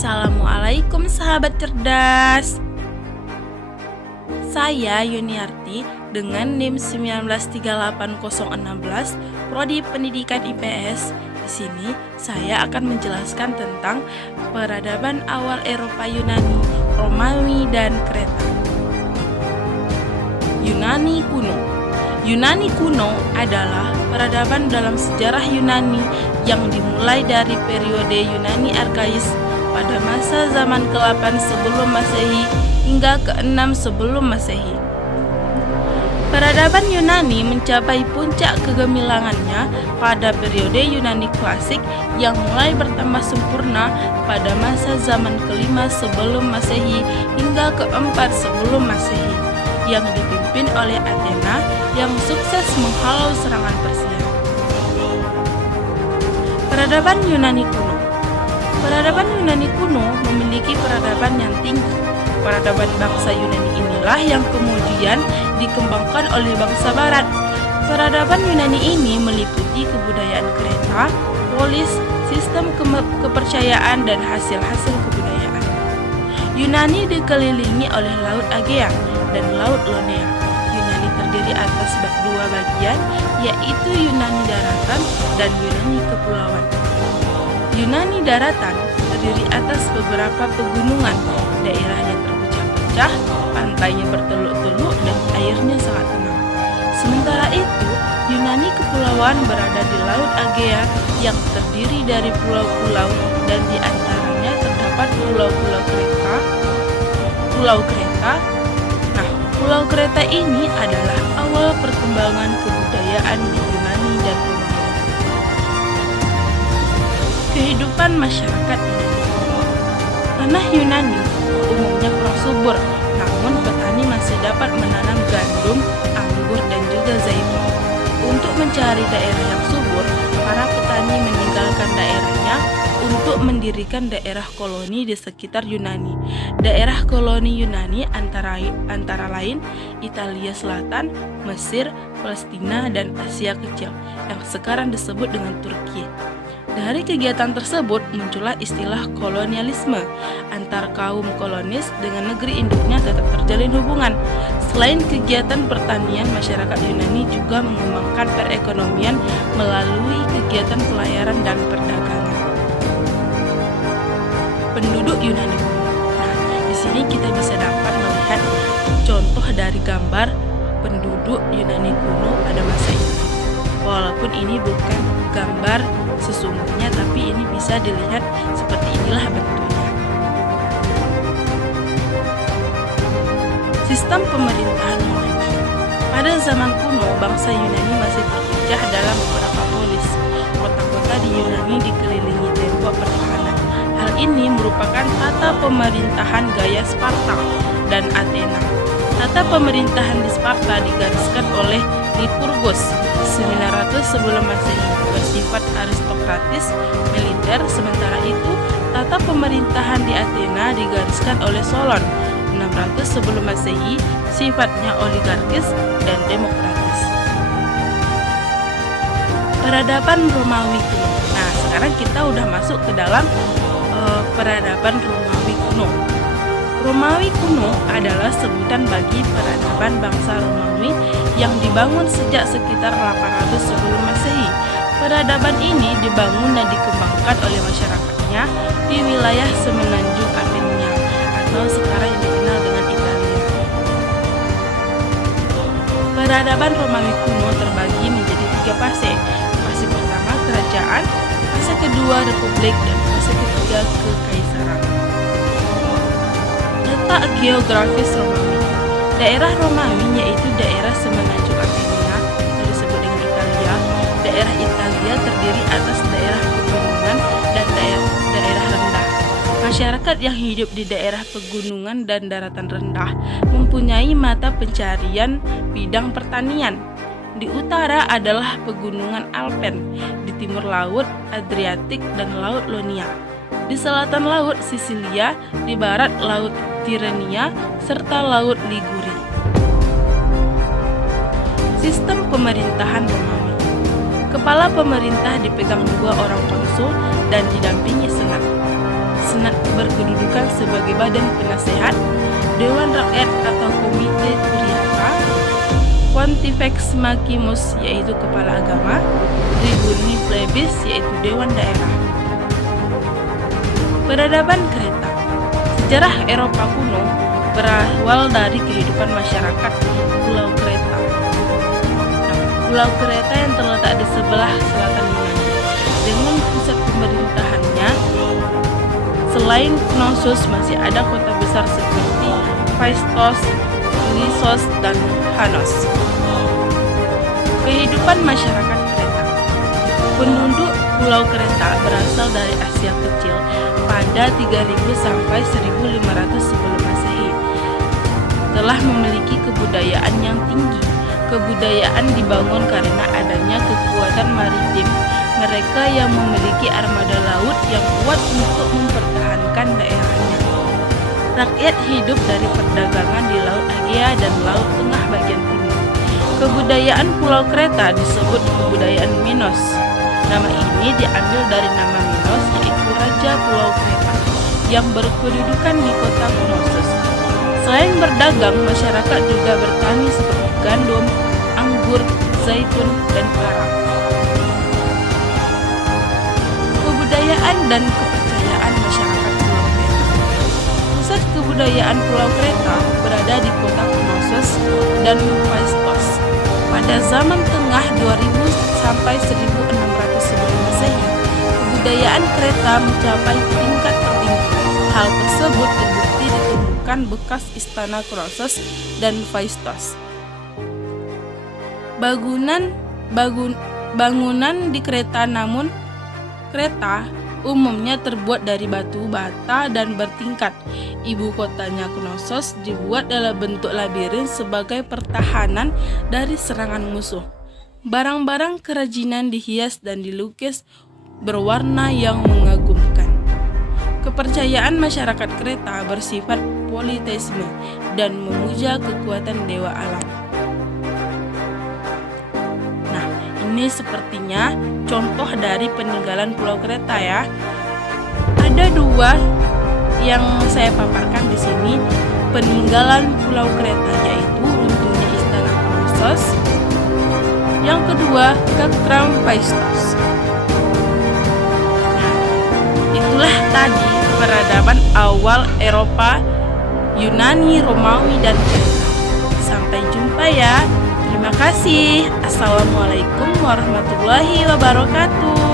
Assalamualaikum sahabat cerdas. Saya Yuniarti dengan NIM 1938016 Prodi Pendidikan IPS. Di sini saya akan menjelaskan tentang peradaban awal Eropa Yunani, Romawi dan Kreta. Yunani kuno. Yunani kuno adalah peradaban dalam sejarah Yunani yang dimulai dari periode Yunani Arkais pada masa zaman ke-8 sebelum Masehi hingga ke-6 sebelum Masehi. Peradaban Yunani mencapai puncak kegemilangannya pada periode Yunani klasik yang mulai bertambah sempurna pada masa zaman ke-5 sebelum Masehi hingga ke-4 sebelum Masehi, yang dipimpin oleh Athena yang sukses menghalau serangan Persia. Peradaban Yunani kuno. Peradaban Yunani kuno memiliki peradaban yang tinggi. Peradaban bangsa Yunani inilah yang kemudian dikembangkan oleh bangsa Barat. Peradaban Yunani ini meliputi kebudayaan Kreta, polis, sistem kepercayaan, dan hasil-hasil kebudayaan. Yunani dikelilingi oleh Laut Aegea dan Laut Ionea. Yunani terdiri atas dua bagian, yaitu Yunani daratan dan Yunani kepulauan. Yunani daratan terdiri atas beberapa pegunungan, daerahnya terpecah-pecah, pantainya berteluk-teluk, dan airnya sangat tenang. Sementara itu, Yunani kepulauan berada di Laut Aegea yang terdiri dari pulau-pulau, dan di antaranya terdapat pulau-pulau Kreta. Pulau Kreta ini adalah awal perkembangan kebudayaan di Yunani dan Romawi. Kehidupan masyarakat Yunani. Tanah Yunani umumnya kurang subur, namun petani masih dapat menanam gandum, anggur, dan juga zaitun. Untuk mencari daerah yang subur, para petani meninggalkan daerahnya untuk mendirikan daerah koloni di sekitar Yunani. Daerah koloni Yunani antara lain Italia Selatan, Mesir, Palestina, dan Asia Kecil yang sekarang disebut dengan Turki. Dari kegiatan tersebut muncullah istilah kolonialisme. Antar kaum kolonis dengan negeri induknya tetap terjalin hubungan. Selain kegiatan pertanian, masyarakat Yunani juga mengembangkan perekonomian melalui kegiatan pelayaran dan perdagangan. Penduduk Yunani kuno. Nah, di sini kita bisa dapat melihat contoh dari gambar penduduk Yunani kuno pada masa itu. Walaupun ini bukan gambar sesungguhnya, tapi ini bisa dilihat seperti inilah bentuknya. Sistem pemerintahan Yunani. Pada zaman kuno, bangsa Yunani masih terpecah dalam beberapa polis. Kota-kota di Yunani dikelilingi tembok pertahanan. Hal ini merupakan tata pemerintahan gaya Sparta dan Athena. Tata pemerintahan di Sparta digariskan oleh Lycurgus 900 sebelum Masehi, bersifat aristokratis militer. Sementara itu, tata pemerintahan di Athena digariskan oleh Solon 600 sebelum Masehi, sifatnya oligarkis dan demokratis. Peradaban Romawi kuno. Nah, sekarang kita udah masuk ke dalam peradaban Romawi kuno. Romawi kuno adalah sebutan bagi peradaban bangsa Romawi yang dibangun sejak sekitar 800 sebelum Masehi. Peradaban ini dibangun dan dikembangkan oleh masyarakatnya di wilayah semenanjung Apenia atau sekarang yang dikenal dengan Italia. Peradaban Romawi kuno terbagi menjadi 3 fase. Fase pertama kerajaan, fase kedua republik, dan fase ketiga kekaisaran. Letak geografis Romawi. Daerah Romawi yaitu daerah semenanjung Apenia atau disebut dengan Italia. Daerah Italia terdiri atas daerah pegunungan dan daerah rendah. Masyarakat yang hidup di daerah pegunungan dan daratan rendah mempunyai mata pencarian bidang pertanian. Di utara adalah pegunungan Alpen, di timur Laut Adriatik dan Laut Ionia, di selatan Laut Sisilia, di barat Laut Tirrenia, serta Laut Liguri. Sistem pemerintahan Romawi. Kepala pemerintah dipegang 2 orang konsul dan didampingi senat. Senat berkedudukan sebagai badan penasehat, Dewan Rakyat atau Komite Curiata, Pontifex Maximus yaitu kepala agama, Tribuni Plebis yaitu dewan daerah. Peradaban Kreta. Sejarah Eropa kuno berawal dari kehidupan masyarakat Pulau Kreta. Pulau Kreta yang terletak di sebelah selatan Yunani dengan pusat pemerintahannya. Selain Knossos masih ada kota besar seperti Phaistos, Lissos, dan Hanos. Kehidupan masyarakat Kreta. Penduduk Pulau Kreta berasal dari Asia Kecil pada 3000 sampai 1500 sebelum Masehi. Telah memiliki kebudayaan yang tinggi. Kebudayaan dibangun karena adanya kekuatan maritim mereka yang memiliki armada laut yang kuat untuk mempertahankan daerahnya. Rakyat hidup dari perdagangan di Laut Egea dan Laut Tengah bagian timur. Kebudayaan Pulau Kreta disebut kebudayaan Minos. Nama ini diambil dari nama Minos yaitu Raja Pulau Kreta yang berkedudukan di kota Knossos. Selain berdagang, masyarakat juga bertani seperti gandum, anggur, zaitun, dan arang. Kebudayaan dan kepercayaan masyarakat Pulau Kreta. Pusat kebudayaan Pulau Kreta berada di kota Knossos dan Phaistos. Pada zaman tengah 2000 sampai 1600 sebelum Masehi, kebudayaan Kreta mencapai tingkat tertinggi. Hal tersebut terbukti ditemukan bekas istana Knossos dan Phaistos. Bangunan di Kreta, namun Kreta umumnya terbuat dari batu bata dan bertingkat. Ibu kotanya Knossos dibuat dalam bentuk labirin sebagai pertahanan dari serangan musuh. Barang-barang kerajinan dihias dan dilukis berwarna yang mengagumkan. Kepercayaan masyarakat Kreta bersifat politeisme dan memuja kekuatan dewa alam. Nah, ini sepertinya contoh dari peninggalan Pulau Kreta ya. Ada dua yang saya paparkan di sini peninggalan Pulau Kreta, yaitu runtuhnya istana Knossos. Yang kedua, Katram Phaistos. Nah, itulah tadi peradaban awal Eropa, Yunani, Romawi, dan Kreta. Sampai jumpa ya. Terima kasih. Assalamualaikum warahmatullahi wabarakatuh.